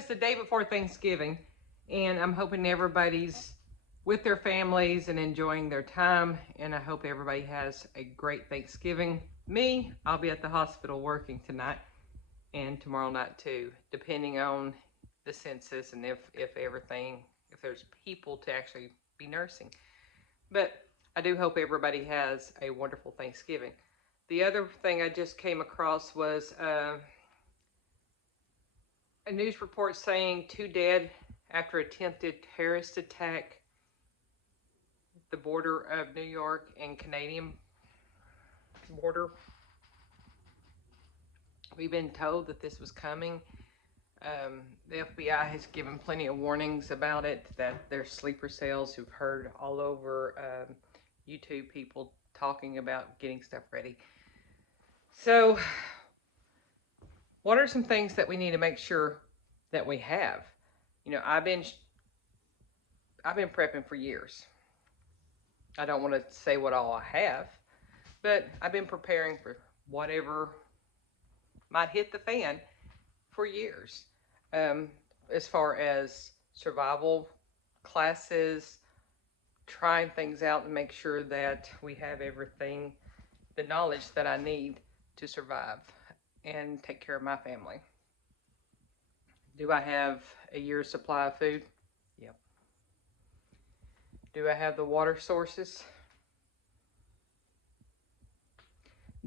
it's the day before Thanksgiving, and I'm hoping everybody's with their families and enjoying their time, and I hope everybody has a great Thanksgiving. Me, I'll be at the hospital working tonight and tomorrow night too, depending on the census and if there's people to actually be nursing. But I do hope everybody has a wonderful Thanksgiving. The other thing I just came across was a news report saying 2 dead after attempted terrorist attack at the border of New York and Canadian border. We've been told that this was coming. The FBI has given plenty of warnings about it, that there's sleeper cells. Who've heard all over YouTube people talking about getting stuff ready. So what are some things that we need to make sure that we have? You know, I've been prepping for years. I don't want to say what all I have, but I've been preparing for whatever might hit the fan for years. As far as survival classes, trying things out and make sure that we have everything, the knowledge that I need to survive and take care of my family. Do I have a year's supply of food? Yep. Do I have the water sources?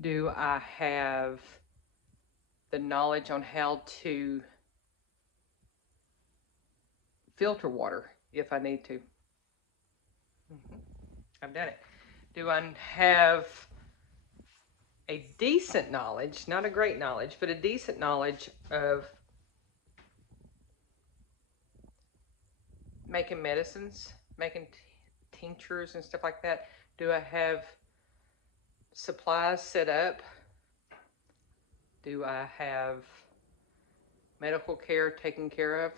Do I have the knowledge on how to filter water if I need to? I've done it. Do I have a decent knowledge, not a great knowledge, but a decent knowledge of making medicines, making tinctures and stuff like that? Do I have supplies set up? Do I have medical care taken care of?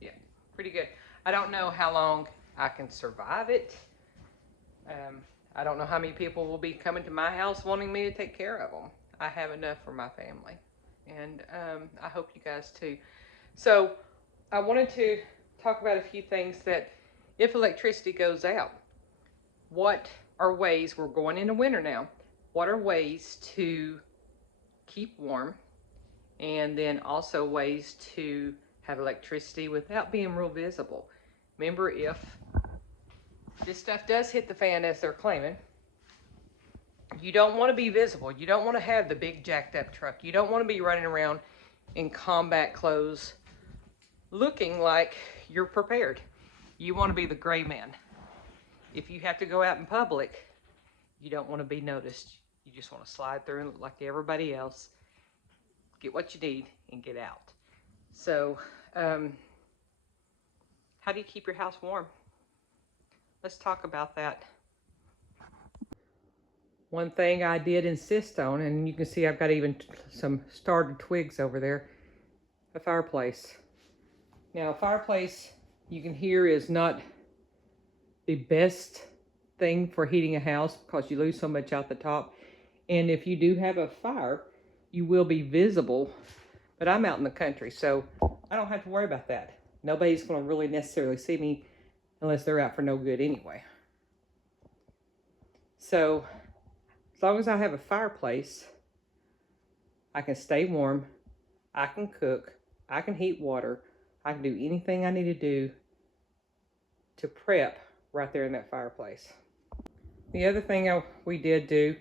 Yeah, pretty good. I don't know how long I can survive it. I don't know how many people will be coming to my house wanting me to take care of them. I have enough for my family, and I hope you guys too. So I wanted to talk about a few things that if electricity goes out, what are ways, we're going into winter now, what are ways to keep warm, and then also ways to have electricity without being real visible. Remember, if this stuff does hit the fan as they're claiming, you don't want to be visible. You don't want to have the big jacked up truck. You don't want to be running around in combat clothes looking like you're prepared. You want to be the gray man. If you have to go out in public, you don't want to be noticed. You just want to slide through and look like everybody else, get what you need, and get out. So, how do you keep your house warm? Let's talk about that. One thing I did insist on, and you can see I've got even some started twigs over there, a fireplace. Now, a fireplace, you can hear, is not the best thing for heating a house because you lose so much out the top. And if you do have a fire, you will be visible. But I'm out in the country, so I don't have to worry about that. Nobody's going to really necessarily see me unless they're out for no good anyway. So as long as I have a fireplace, I can stay warm, I can cook, I can heat water, I can do anything I need to do to prep right there in that fireplace. The other thing we did do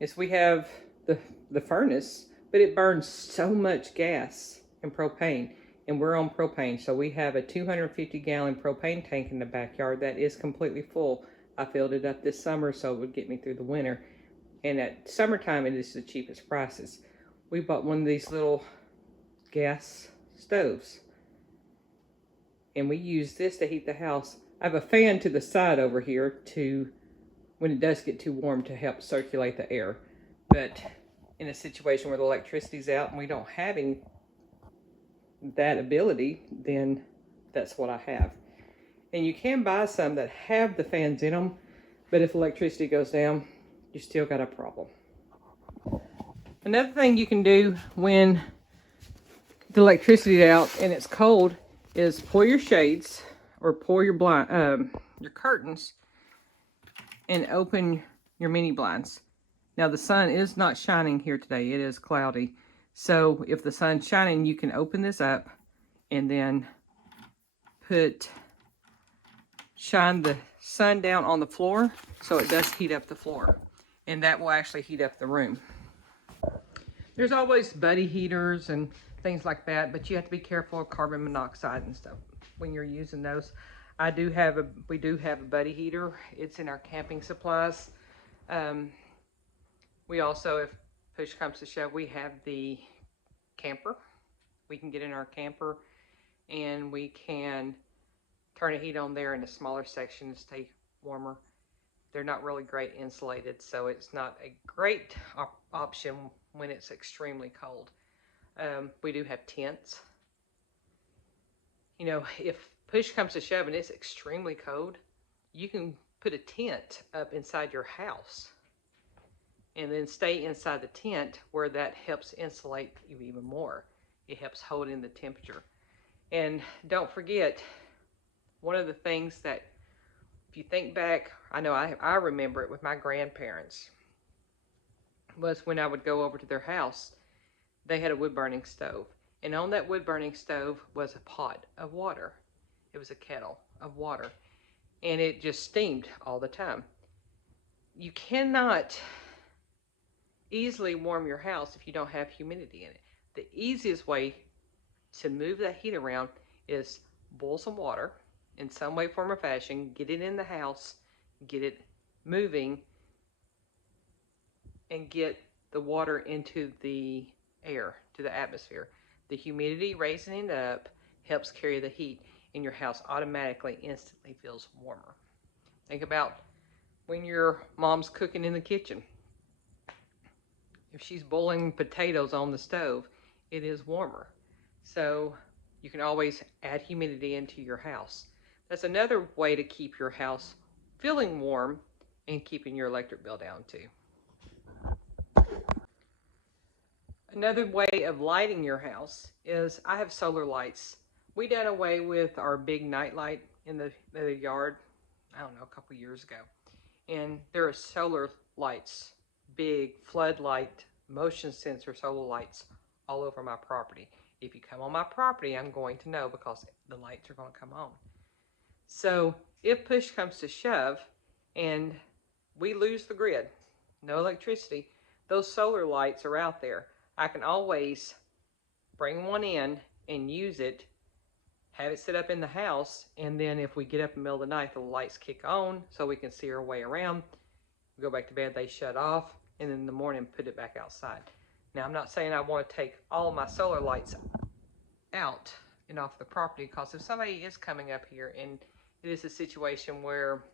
is we have the furnace, but it burns so much gas and propane, and we're on propane. So we have a 250-gallon propane tank in the backyard that is completely full. I filled it up this summer so it would get me through the winter. And at summertime, it is the cheapest prices. We bought one of these little gas stoves, and we use this to heat the house. I have a fan to the side over here to, when it does get too warm, to help circulate the air. But in a situation where the electricity's out and we don't have that ability, then that's what I have. And you can buy some that have the fans in them, but if electricity goes down, you still got a problem. Another thing you can do when the electricity out and it's cold is pull your shades or pull your your curtains and open your mini blinds. Now the sun is not shining here today. It is cloudy. So if the sun's shining, you can open this up and then shine the sun down on the floor so it does heat up the floor. And that will actually heat up the room. There's always buddy heaters and things like that, but you have to be careful of carbon monoxide and stuff when you're using those. We do have a buddy heater. It's in our camping supplies. We also, if push comes to shove, we have the camper. We can get in our camper and we can turn a heat on there in a smaller section to stay warmer. They're not really great insulated, so it's not a great option when it's extremely cold. We do have tents. You know, if push comes to shove and it's extremely cold, you can put a tent up inside your house and then stay inside the tent where that helps insulate you even more. It helps hold in the temperature. And don't forget, one of the things that, if you think back, I know I remember it with my grandparents, was when I would go over to their house, they had a wood burning stove. And on that wood burning stove was a pot of water. It was a kettle of water. And it just steamed all the time. You cannot easily warm your house if you don't have humidity in it. The easiest way to move that heat around is boil some water in some way, form, or fashion, get it in the house, get it moving, and get the water into the air, to the atmosphere. The humidity raising it up helps carry the heat, and your house automatically, instantly feels warmer. Think about when your mom's cooking in the kitchen. If she's boiling potatoes on the stove, it is warmer. So you can always add humidity into your house. That's another way to keep your house feeling warm and keeping your electric bill down too. Another way of lighting your house is, I have solar lights. We done away with our big night light in the yard, I don't know, a couple years ago. And there are solar lights, big floodlight, motion sensor solar lights all over my property. If you come on my property, I'm going to know because the lights are going to come on. So if push comes to shove and we lose the grid, no electricity, those solar lights are out there. I can always bring one in and use it, have it set up in the house, and then if we get up in the middle of the night, the lights kick on so we can see our way around. We go back to bed, they shut off, and then in the morning put it back outside. Now, I'm not saying I want to take all my solar lights out and off the property, because if somebody is coming up here and it is a situation where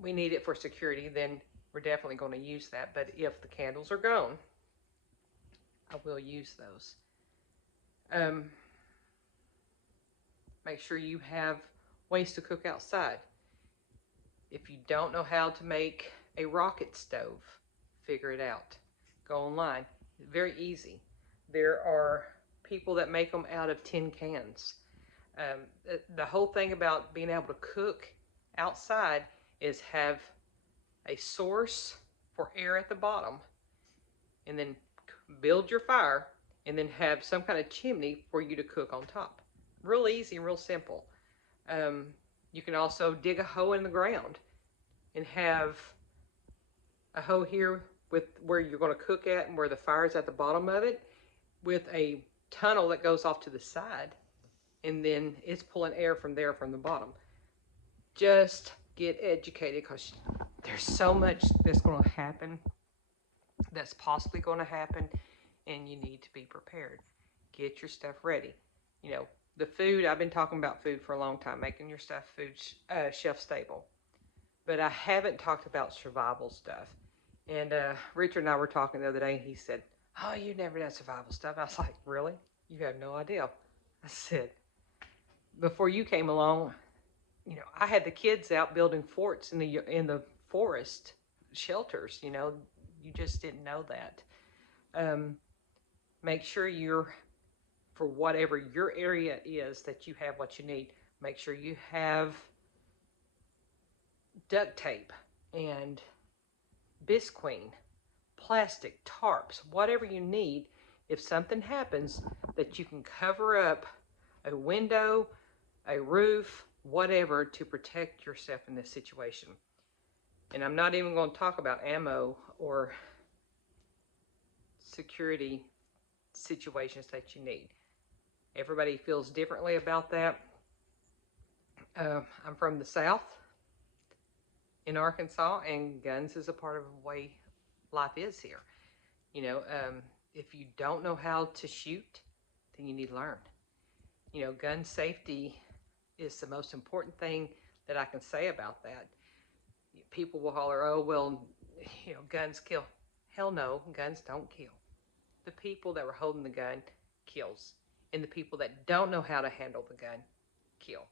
we need it for security, then we're definitely going to use that. But if the candles are gone, I will use those. Make sure you have ways to cook outside. If you don't know how to make a rocket stove, figure it out. Go online. It's very easy. There are people that make them out of tin cans. The whole thing about being able to cook outside is have a source for air at the bottom, and then build your fire, and then have some kind of chimney for you to cook on top. Real easy, real simple. You can also dig a hole in the ground and have a hole here with where you're going to cook at and where the fire is at the bottom of it, with a tunnel that goes off to the side, and then it's pulling air from there from the bottom. Just get educated, because there's so much that's going to happen, that's possibly going to happen, and you need to be prepared. Get your stuff ready. You know, the food, I've been talking about food for a long time, making your stuff food shelf stable. But I haven't talked about survival stuff. And Richard and I were talking the other day, and he said, "Oh, you've never done survival stuff." I was like, "Really? You have no idea." I said, "Before you came along, you know, I had the kids out building forts in the forest, shelters. You know, you just didn't know that." Make sure for whatever your area is, that you have what you need. Make sure you have duct tape and bisqueen, plastic, tarps, whatever you need. If something happens, that you can cover up a window, a roof, whatever, to protect yourself in this situation. And I'm not even going to talk about ammo or security situations that you need. Everybody feels differently about that. I'm from the South in Arkansas, and guns is a part of the way life is here. You know, if you don't know how to shoot, then you need to learn. You know, gun safety is the most important thing that I can say about that. People will holler, oh, well, you know, guns kill. Hell no, guns don't kill. The people that were holding the gun kills. And the people that don't know how to handle the gun kill.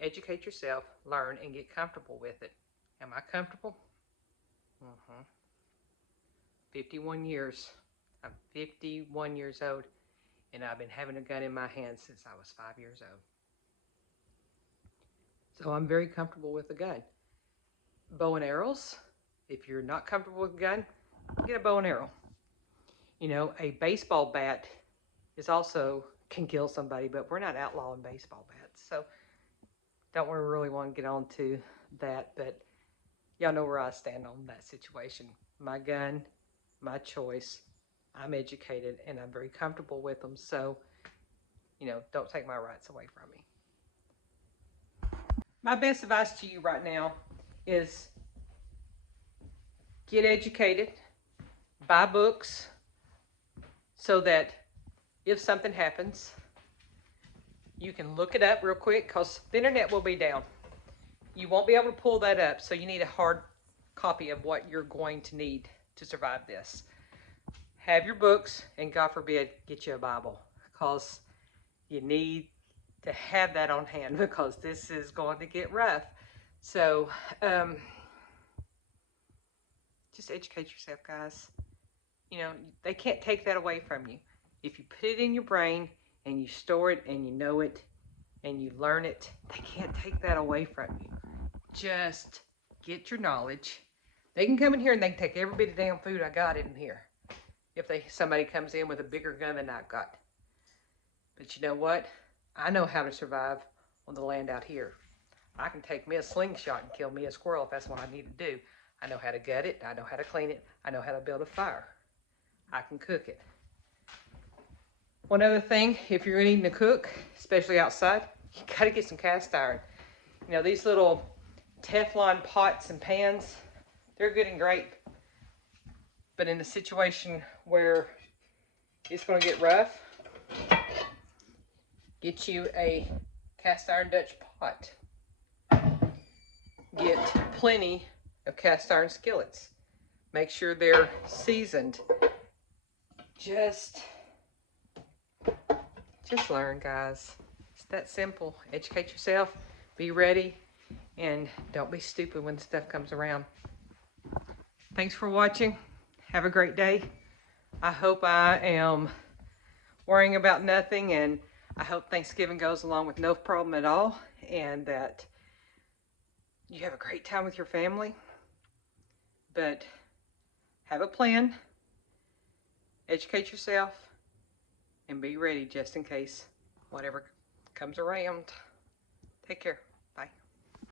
Educate yourself, learn, and get comfortable with it. Am I comfortable? 51 years. I'm 51 years old, and I've been having a gun in my hand since I was 5 years old. So I'm very comfortable with the gun. Bow and arrows. If you're not comfortable with a gun, get a bow and arrow. You know, a baseball bat is also can kill somebody, but we're not outlawing baseball bats. So don't really want to get on to that, but y'all know where I stand on that situation. My gun, my choice. I'm educated and I'm very comfortable with them. So, you know, don't take my rights away from me. My best advice to you right now is get educated, buy books, so that if something happens, you can look it up real quick, because the internet will be down. You won't be able to pull that up, so you need a hard copy of what you're going to need to survive this. Have your books, and God forbid, get you a Bible, because you need to have that on hand, because this is going to get rough. So just educate yourself, guys. You know, they can't take that away from you. If you put it in your brain and you store it and you know it and you learn it, they can't take that away from you. Just get your knowledge. They can come in here and they can take every bit of damn food I got in here if somebody comes in with a bigger gun than I've got. But you know what? I know how to survive on the land out here. I can take me a slingshot and kill me a squirrel if that's what I need to do. I know how to gut it. I know how to clean it. I know how to build a fire. I can cook it. One other thing, if you're needing to cook, especially outside, you gotta get some cast iron. You know, these little Teflon pots and pans, they're good and great. But in a situation where it's gonna get rough, get you a cast iron Dutch pot. Get plenty of cast iron skillets. Make sure they're seasoned. Just learn, guys. It's that simple. Educate yourself, be ready, and don't be stupid when stuff comes around. Thanks for watching. Have a great day. I hope I am worrying about nothing, and I hope Thanksgiving goes along with no problem at all, and that you have a great time with your family. But have a plan, educate yourself, and be ready just in case whatever comes around. Take care.